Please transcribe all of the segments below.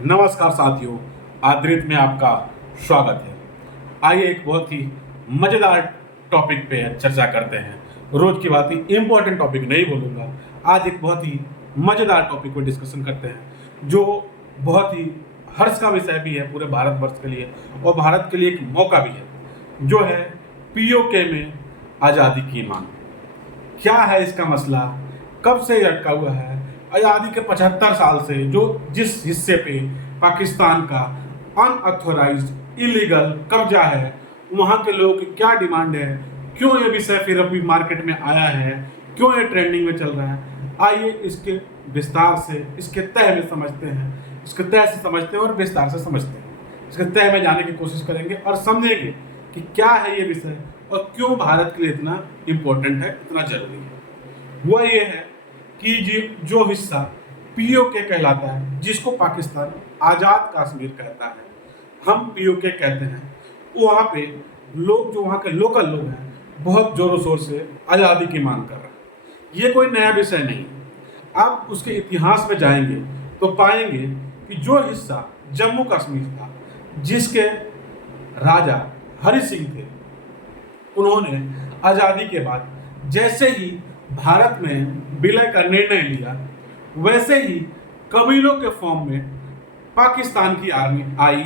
नमस्कार साथियों, आद्रित में आपका स्वागत है। आइए एक बहुत ही मज़ेदार टॉपिक पे चर्चा करते हैं। रोज की बात ही इम्पोर्टेंट टॉपिक नहीं बोलूँगा, आज एक बहुत ही मज़ेदार टॉपिक पर डिस्कशन करते हैं जो बहुत ही हर्ष का विषय भी है पूरे भारतवर्ष के लिए और भारत के लिए एक मौका भी है, जो है पीओके में आज़ादी की मांग। क्या है इसका मसला, कब से ये अटका हुआ है? आज़ादी के 75 साल से जो जिस हिस्से पे पाकिस्तान का अनऑथोराइज्ड इलीगल कब्जा है, वहाँ के लोगों की क्या डिमांड है, क्यों ये विषय फिर अभी मार्केट में आया है, क्यों ये ट्रेंडिंग में चल रहा है, आइए इसके विस्तार से इसके तह में समझते हैं। इसके तह से समझते हैं और विस्तार से समझते हैं। इसके तह में जाने की कोशिश करेंगे और समझेंगे कि क्या है ये विषय और क्यों भारत के लिए इतना इम्पोर्टेंट है, इतना जरूरी है। वो ये है कि जो हिस्सा पीओके कहलाता है, जिसको पाकिस्तान आज़ाद कश्मीर कहता है, हम पीओके कहते हैं, वहाँ पे लोग, जो वहाँ के लोकल लोग हैं, बहुत जोरों शोर से आज़ादी की मांग कर रहे हैं। ये कोई नया विषय नहीं। आप उसके इतिहास में जाएंगे तो पाएंगे कि जो हिस्सा जम्मू कश्मीर था, जिसके राजा हरि सिंह थे, उन्होंने आज़ादी के बाद जैसे ही भारत में विलय का निर्णय लिया, वैसे ही कबीलों के फॉर्म में पाकिस्तान की आर्मी आई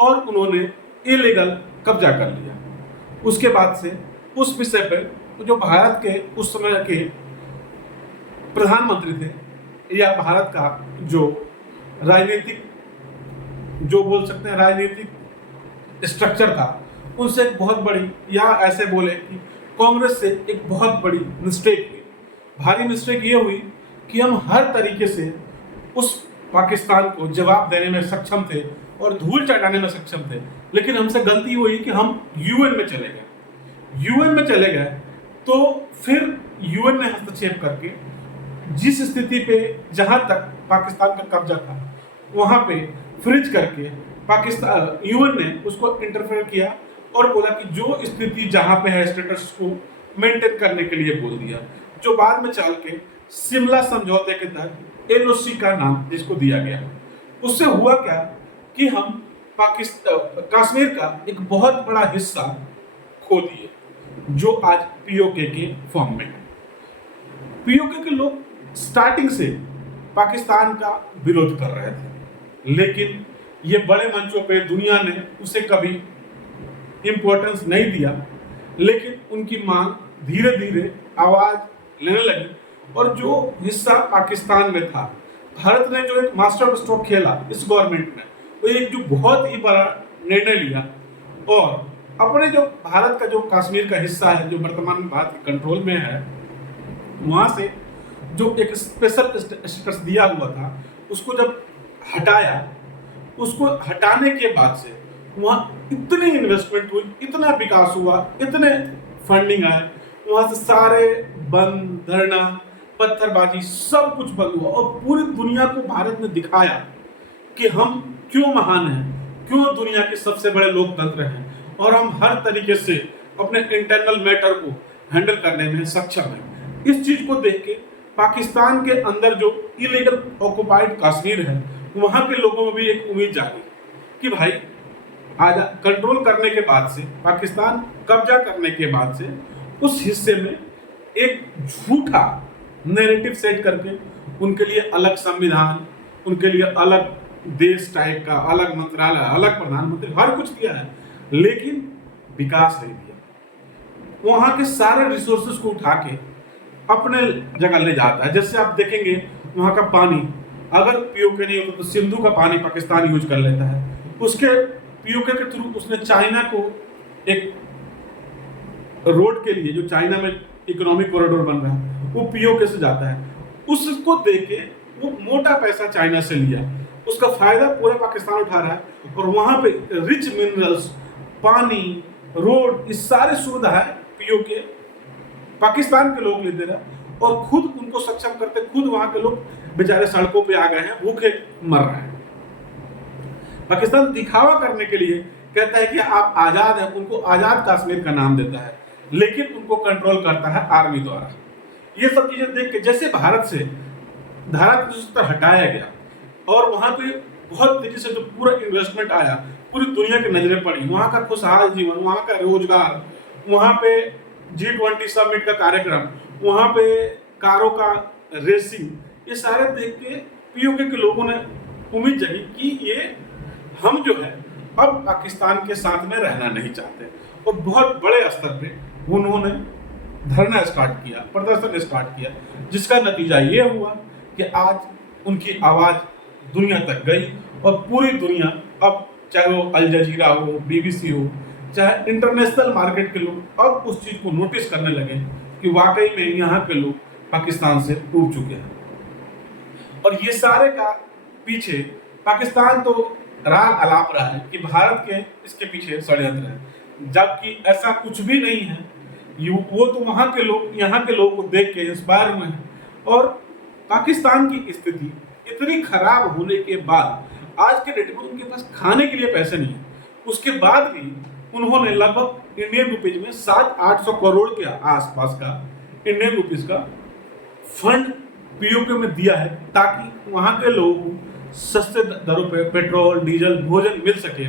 और उन्होंने इलीगल कब्जा कर लिया। उसके बाद से उस विषय पर जो भारत के उस समय के प्रधानमंत्री थे या भारत का जो राजनीतिक, जो बोल सकते हैं राजनीतिक स्ट्रक्चर था, उनसे एक बहुत बड़ी, या ऐसे बोले कि कांग्रेस से एक बहुत बड़ी मिस्टेक हुई। भारी मिस्टेक ये हुई कि हम हर तरीके से उस पाकिस्तान को जवाब देने में सक्षम थे और धूल चटाने में सक्षम थे, लेकिन हमसे गलती हुई कि हम यूएन में चले गए। यूएन में चले गए तो फिर यूएन ने हस्तक्षेप करके जिस स्थिति पे, जहां तक पाकिस्तान का कब्जा था, वहां पे फ्रीज करके पाकिस्तान, यूएन ने उसको इंटरफेयर किया और बोला कि जो स्थिति जहां पे है, स्टेटस को मेंटेन करने के लिए बोल दिया, जो बाद में चल के शिमला समझौते के तहत एलओसी का नाम जिसको दिया गया। उससे हुआ क्या कि हम पाकिस्तान, कश्मीर का एक बहुत बड़ा हिस्सा खो दिए, जो आज पीओके के फॉर्म में है। पीओके के लोग स्टार्टिंग से पाकिस्तान का विरोध कर रहे थे, लेकिन ये बड़े मंचों पे दुनिया ने उसे कभी इम्पोर्टेंस नहीं दिया, लेकिन उनकी मांग धीरे धीरे आवाज लेने लगी। और जो हिस्सा पाकिस्तान में था, भारत ने जो एक मास्टर स्ट्रोक खेला इस गवर्नमेंट में, वो एक जो बहुत ही बड़ा निर्णय लिया और अपने जो भारत का जो कश्मीर का हिस्सा है, जो वर्तमान में भारत के कंट्रोल में है, वहां से जो एक स्पेशल स्टेटस दिया हुआ था, उसको जब हटाया, उसको हटाने के बाद से वहाँ इतनी इन्वेस्टमेंट हुई, इतना विकास हुआ, इतने फंडिंग आए, वहाँ से सारे बंद, धरना, पत्थरबाजी सब कुछ बंद हुआ और पूरी दुनिया को भारत ने दिखाया कि हम क्यों महान हैं, क्यों दुनिया के सबसे बड़े लोकतंत्र हैं और हम हर तरीके से अपने इंटरनल मैटर को हैंडल करने में सक्षम हैं। इस चीज को देख के पाकिस्तान के अंदर जो इलीगल ऑक्युपाइड कश्मीर है, वहाँ के लोगों में भी एक उम्मीद जागी कि भाई आज कंट्रोल करने के बाद से, पाकिस्तान कब्जा करने के बाद से, उस हिस्से में एक झूठा नैरेटिव सेट करके उनके लिए अलग संविधान, उनके लिए अलग देश टाइप का, अलग मंत्रालय, अलग प्रधानमंत्री, हर कुछ किया है, लेकिन विकास नहीं दिया। वहां के सारे रिसोर्सेज को उठा के अपने जगह ले जाता है। जैसे आप देखेंगे वहां का पानी, अगर पीओके नहीं होता तो सिंधु का पानी पाकिस्तान यूज कर लेता है। उसके पीओके के थ्रू उसने चाइना को एक रोड के लिए, जो चाइना में इकोनॉमिक कॉरिडोर बन रहा है, वो पीओके से जाता है। उसको देके वो मोटा पैसा चाइना से लिया, उसका फायदा पूरा पाकिस्तान उठा रहा है और वहां पे रिच मिनरल्स, पानी, रोड, इस सारे सुविधाएं पीओके पाकिस्तान के लोग लेते रहे और खुद उनको सक्षम करते, खुद वहां के लोग बेचारे सड़कों पे आ गए हैं, भूखे मर रहे हैं। पाकिस्तान दिखावा करने के लिए कहता है कि आप आजाद हैं, उनको आजाद कश्मीर का नाम देता है, लेकिन उनको कंट्रोल करता है आर्मी द्वारा। ये सब चीजें देख के जैसे भारत से धारा 370 हटाया गया और वहां पे बहुत तेजी से जो पूरा इन्वेस्टमेंट आया, पूरी दुनिया की नजरें पड़ी, वहाँ का खुशहाल जीवन, वहाँ का रोजगार, वहाँ पे G20 समिट का कार्यक्रम, वहाँ पे कारों का रेसिंग, ये सारे देख के पीओके के लोगों ने उम्मीद जगी कि ये हम जो है अब पाकिस्तान के साथ में रहना नहीं चाहते, और बहुत बड़े स्तर पे उन्होंने धरना स्टार्ट किया, प्रदर्शन स्टार्ट किया, जिसका नतीजा ये हुआ कि आज उनकी आवाज़ दुनिया तक गई और पूरी दुनिया अब, चाहे वो अल जजीरा हो, BBC हो, चाहे इंटरनेशनल मार्केट के लोग अब उस चीज़ को नोटिस करने लगे कि वाकई में यहाँ के लोग पाकिस्तान से उब चुके हैं। और ये सारे का पीछे पाकिस्तान तो राग अलाप रहा है कि भारत के इसके पीछे षड्यंत्र है, जबकि ऐसा कुछ भी नहीं है। वो तो वहाँ के लोग यहाँ के लोगों को देख के इंस्पायर हुए हैं, और पाकिस्तान की स्थिति इतनी खराब होने के बाद आज के डेट में उनके पास खाने के लिए पैसे नहीं है, उसके बाद भी उन्होंने लगभग इंडियन रुपीज में 700-800 करोड़ के आसपास का इंडियन रुपीज का फंड पीओके में दिया है, ताकि वहाँ के लोगों को सस्ते दरों पे पेट्रोल, डीजल, भोजन मिल सके।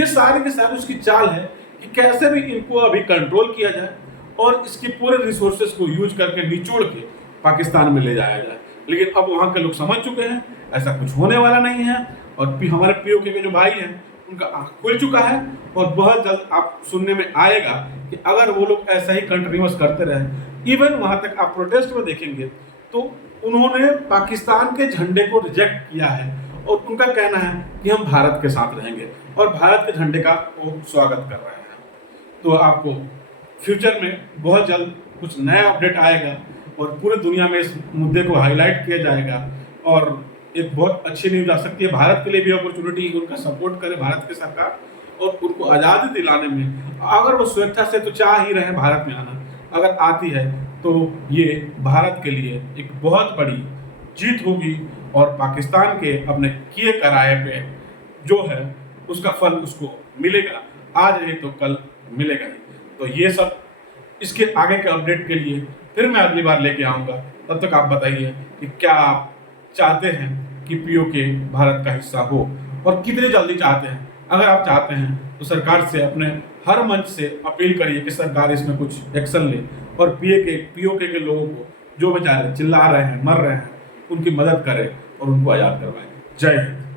ये सारे के सारे उसकी चाल है कि कैसे भी इनको अभी कंट्रोल किया जाए और इसके पूरे रिसोर्सेज को यूज करके निचोड़ के पाकिस्तान में ले जाया जाए। लेकिन अब वहाँ के लोग समझ चुके हैं ऐसा कुछ होने वाला नहीं है, और हमारे पीओके के जो भाई हैं उनका आँख खुल चुका है, और बहुत जल्द आप सुनने में आएगा कि अगर वो लोग ऐसा ही कंटिन्यूअस करते रहे, इवन वहाँ तक आप प्रोटेस्ट में देखेंगे तो उन्होंने पाकिस्तान के झंडे को रिजेक्ट किया है, और उनका कहना है कि हम भारत के साथ रहेंगे, और भारत के झंडे का वो स्वागत कर रहे हैं। तो आपको फ्यूचर में बहुत जल्द कुछ नया अपडेट आएगा, और पूरे दुनिया में इस मुद्दे को हाईलाइट किया जाएगा, और एक बहुत अच्छी न्यूज आ सकती है। भारत के लिए भी अपॉर्चुनिटी, उनका सपोर्ट करे भारत की सरकार, और उनको आज़ादी दिलाने में, अगर वो स्वेच्छा से तो चाह ही रहे भारत में आना, अगर आती है तो ये भारत के लिए एक बहुत बड़ी जीत होगी, और पाकिस्तान के अपने किए कराए पे जो है उसका फल उसको मिलेगा, आज नहीं तो कल मिलेगा ही। तो ये सब इसके आगे के अपडेट के लिए फिर मैं अगली बार लेके आऊँगा। तब तक आप बताइए कि क्या आप चाहते हैं कि पीओके भारत का हिस्सा हो, और कितनी जल्दी चाहते हैं। अगर आप चाहते हैं तो सरकार से अपने हर मंच से अपील करिए कि सरकार इसमें कुछ एक्शन ले, और पीओके के लोगों को जो बेचारे चिल्ला रहे हैं, मर रहे हैं, उनकी मदद करें और उनको आज़ाद करवाएं। जय हिंद।